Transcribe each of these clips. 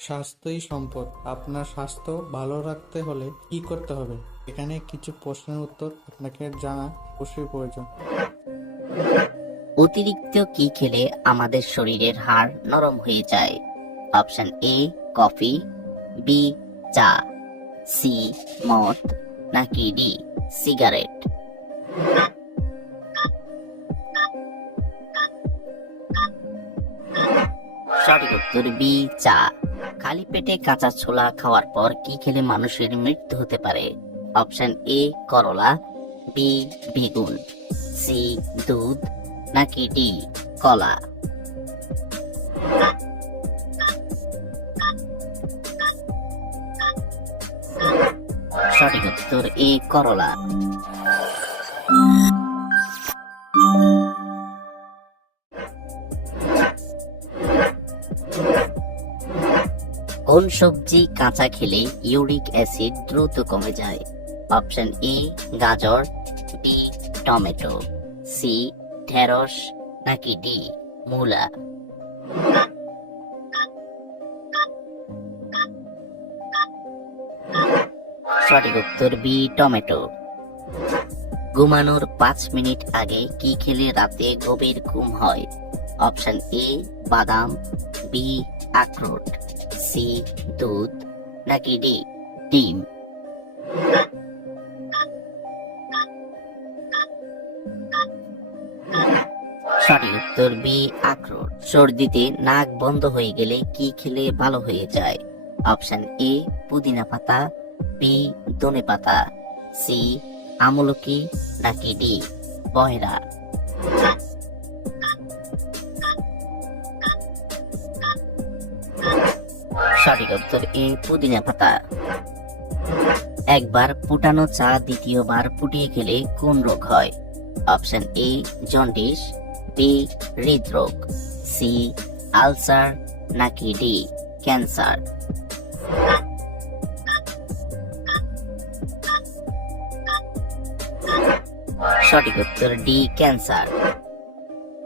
স্বাস্থ্যই সম্পদ। আপনার স্বাস্থ্য ভালো রাখতে হলে কি করতে হবে? এখানে কিছু প্রশ্নের উত্তর আপনাকে জানা অবশ্যই প্রয়োজন। অতিরিক্ত কি খেলে আমাদের শরীরের হাড় নরম হয়ে যায়? অপশন এ কফি, বি চা, সি মদ, নাকি ডি সিগারেট? সঠিক উত্তর বি চা। খালি পেটে কাঁচা ছোলা খাওয়ার পর কি খেলে মানুষের মৃত্যু হতে পারে? অপশন এ করলা, বি বেগুন, সি দুধ, নাকি ডি কলা? সঠিক উত্তর এ করলা। কোন সবজি কাঁচা খেলে ইউরিক অ্যাসিড দ্রুত কমে যায়? অপশন এ গাজর, বি টমেটো, সি ঢেঁড়স, নাকি ডি মূলা? সঠিক উত্তর বি টমেটো। ঘুমানোর 5 মিনিট আগে কি খেলে রাতে গভীর ঘুম হয়? অপশন এ বাদাম, বি আখরোট, সি দুধ, নাকি ডি ডিম? সঠিক উত্তর বি আখরোট। সর্দিতে নাক বন্ধ হয়ে গেলে কি খেলে ভালো হয়ে যায়? অপশন এ পুদিনা পাতা, বি ধনে পাতা, সি আমলকি, নাকি ডি বয়রা? সঠিক উত্তর এ পুদিনা পাতা। একবার ফুটানো চা দ্বিতীয়বার ফুটিয়ে খেলে কোন রোগ হয়? অপশন এ জন্ডিস, বি হৃদরোগ, সি আলসার, নাকি ডি ক্যান্সার? সঠিক উত্তর ডি ক্যান্সার।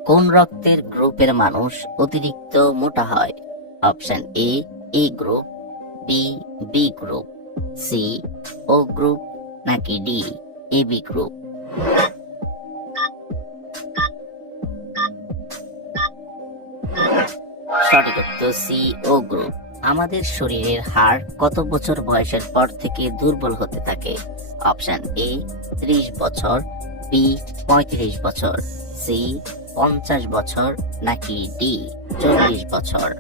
কোন রক্তের গ্রুপের মানুষ অতিরিক্ত মোটা হয়? Option A group, B B group, C O group, নাকি ডি এবি গ্রুপ? সঠিক উত্তর সি ও গ্রুপ। আমাদের শরীরের হাড় কত বছর বয়সের পর থেকে দুর্বল হতে থাকে? অপশন এ 30 বছর, বি 35 বছর, সি 50 বছর, নাকি ডি 40 বছর?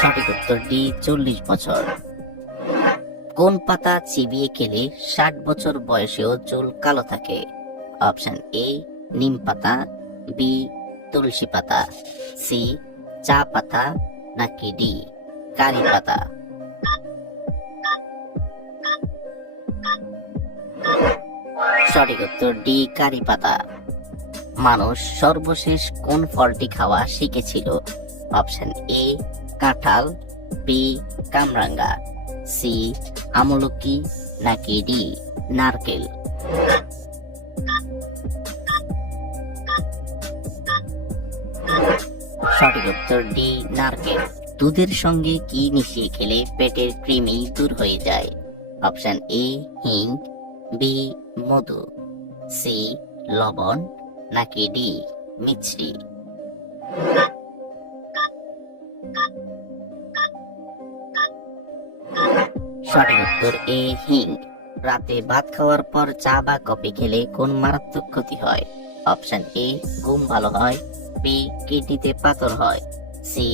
সঠিক উত্তর ডি 40 বছর। কোন পাতা চিবিয়ে খেলে 60 বছর বয়সেও চুল কালো থাকে? অপশন এ নিম পাতা, বি তুলসী পাতা, সি চা পাতা, নাকি ডি কারি পাতা? সঠিক উত্তর ডি কারি পাতা। মানুষ সর্বশেষ কোন ফলটি খাওয়া শিখেছিল? অপশন এ কাঁঠাল, বি কামরাঙ্গা, সি আমলকি, নাকি ডি নারকেল? সঠিক উত্তর ডি নারকেল। দুধের সঙ্গে কি মিশিয়ে খেলে পেটের কৃমি দূর হয়ে যায়? অপশন এ হিং, বি মধু, সি লবণ, নাকি ডি মিছরি? সঠিক উত্তর এ হিং। রাতে ভাত খাওয়ার পর চা বা কফি খেলে কোন মারাত্মক ক্ষতি হয়? অপশন এ ঘুম ভালো হয়, বি কিডনিতে পাথর হয়, সি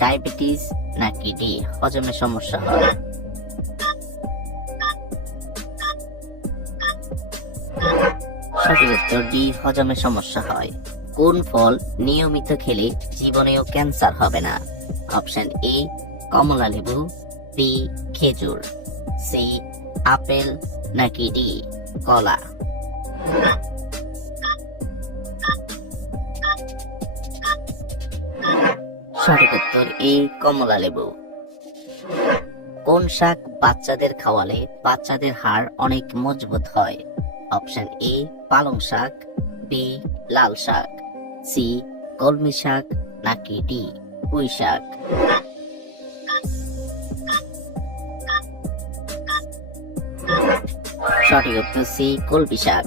ডায়াবেটিস, নাকি ডি হজমে সমস্যা হয়? সঠিক উত্তর ডি হজমে সমস্যা হয়। কোন ফল নিয়মিত খেলে জীবনেও ক্যান্সার হবে না? অপশন এ কমলা লেবু, বি খেজুর, সি আপেল, নাকি ডি কলা? সঠিক উত্তর এ কমলা লেবু। কোন শাক বাচ্চাদের খাওয়ালে বাচ্চাদের হাড় অনেক মজবুত হয়? অপশন এ পালং শাক, বি লাল শাক, সি কলমি শাক নাকি ডি পুঁই শাক? সঠিক উত্তর সি কলমি শাক।